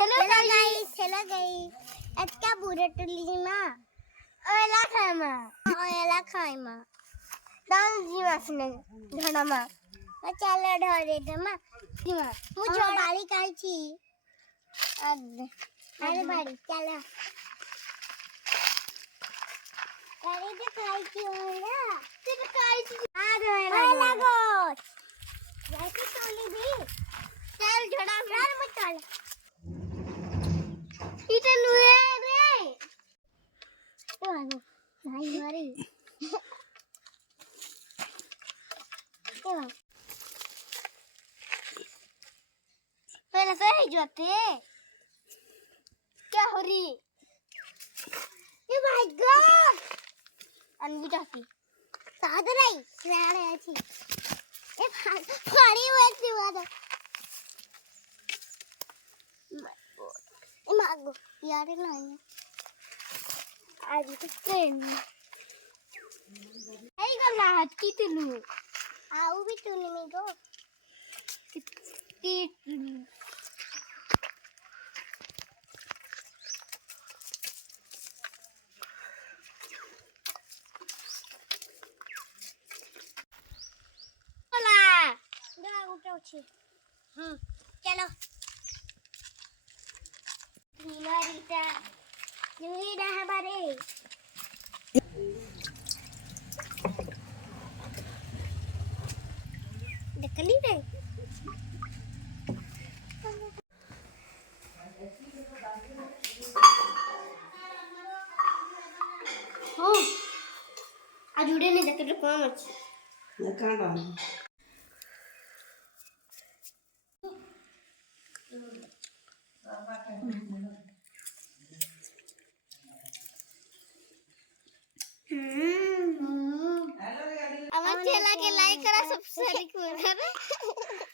hello guys आज क्या बुरे टुली मां ओला खाय मां दाल जी वासने घणा मां चाले ढरे दे मां जी मां मुझे बाड़ी काई छी अरे बाड़ी चलो अरे तो खाई की होगा तेरे खाई छी आ रे लगो जैसे टोली भी चल झड़ा यार मत चल इतन हुए रे तो भाई मारी तो पहले से ही जोते क्या हो रही ये माय गॉड अनबुझा की सादर आई राणे अछि ए पानी वेती वादा ए मागो यार नहीं आज तो ट्रेन ए गला हटकी तुलू आऊ भी तुनी में गो कितनी चलो रीता हमारे देखली रे हो आज उड़े नहीं जाते तो कौन अच्छी ना कांडा अब चला के लाइक करा सब्सक्राइब करा